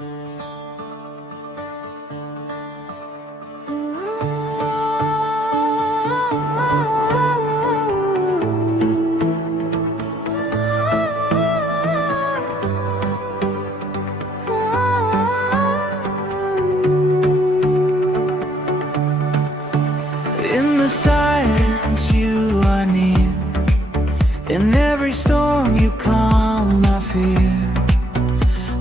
In the silence you are near. In every storm you calm my fear.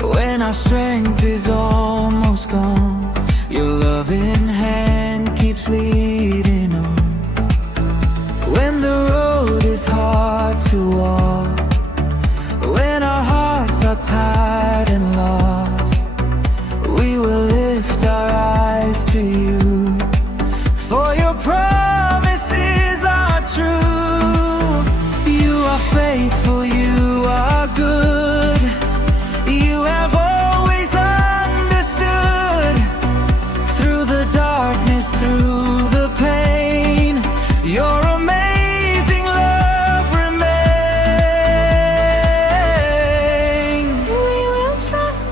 When our strength is almost gone, your loving hand keeps leading on. When the road is hard to walk, when our hearts are tired and lost, we will lift our eyes to you, for your promises are true. You are faithful, you are good. You have always understood. Through the darkness, through the pain, your amazing love remains. We will trust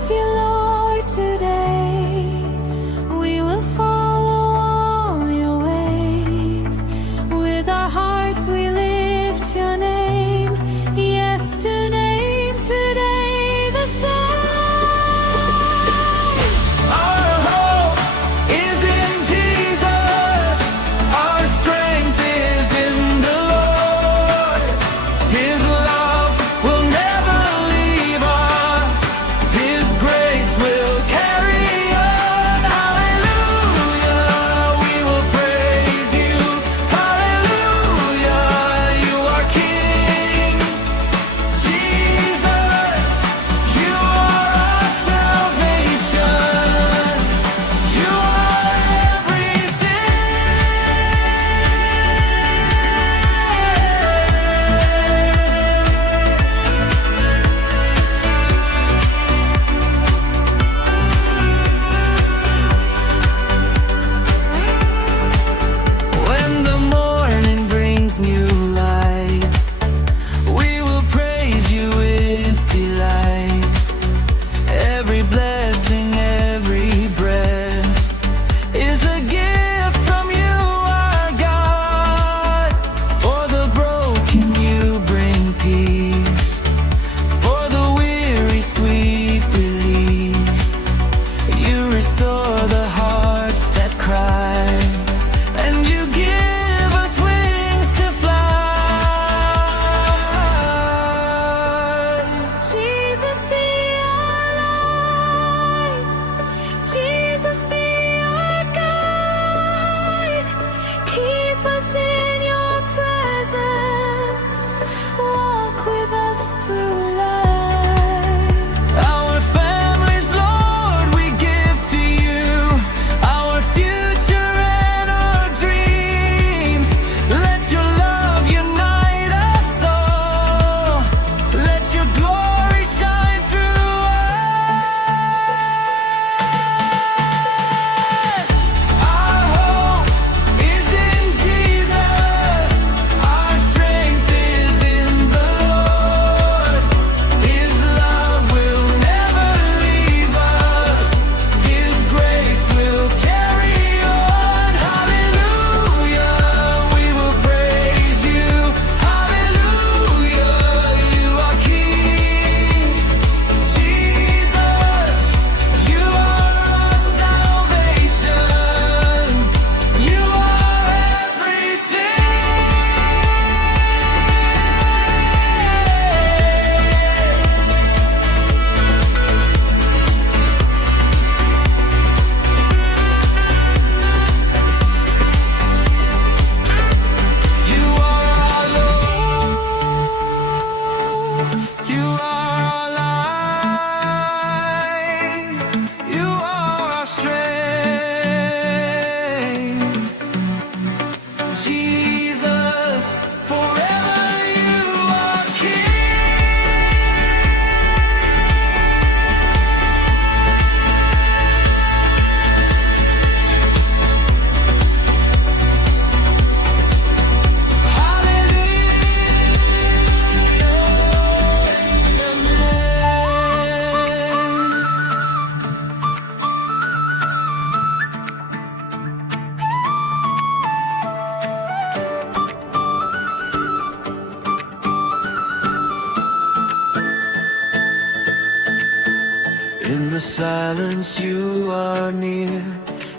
In the silence you are near.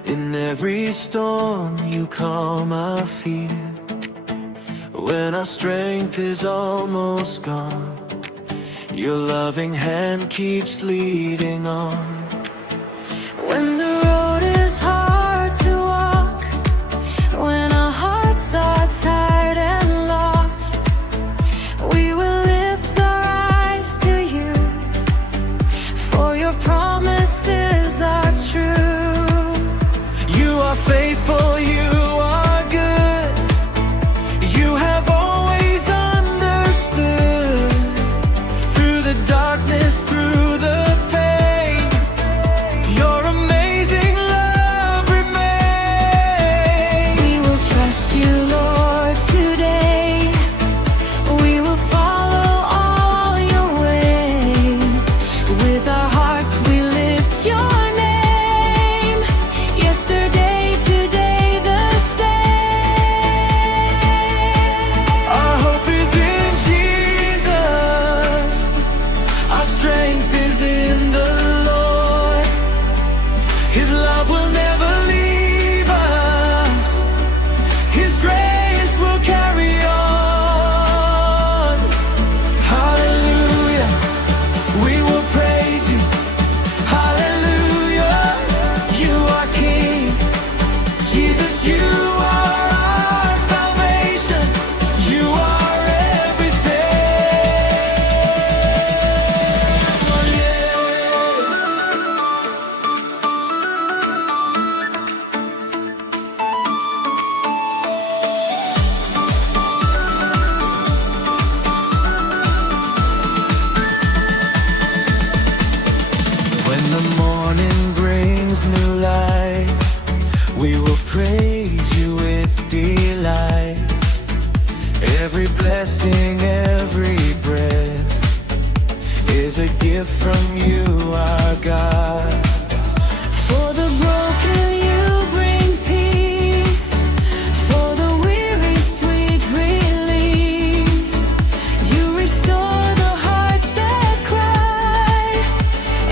In every storm you calm my fear. When our strength is almost gone, your loving hand keeps leading on. When the road is hard to walk, when our hearts are tired and lost, we will lift our eyes to you, for your promises are true. You are faithful, you are good. You have always understood. Through the darkness, through the pain, your amazing love remains. We will trust you, Lord, today. We will follow all your ways. With our hearts we lift your name. Yesterday, today, the same. Our hope is in Jesus. Our strength is in the Lord. His love will never leave us. His grace will carry on. Hallelujah, we will praise you. Hallelujah, you are King. Jesus, you are our salvation. You are everything. Oh, yeah. When the morning brings new light, we will praise you with delight. Every blessing, every breath is a gift from you, our God. For the broken you bring peace, for the weary sweet release. You restore the hearts that cry,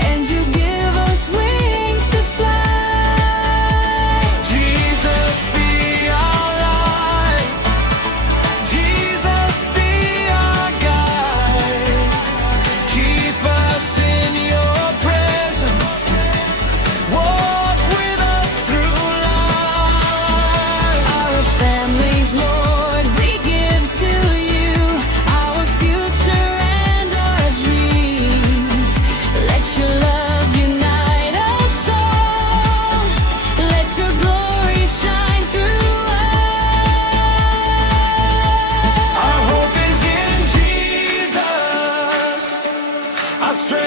and you give us wings to fly. Jesus, be our light. Jesus, be our guide. Keep us in your presence. Walk with us through life. Our families, Lord, we give to you. Our future and our dreams. Let your love unite us all. Let your glory shine through us. Our hope is in Jesus. Our strength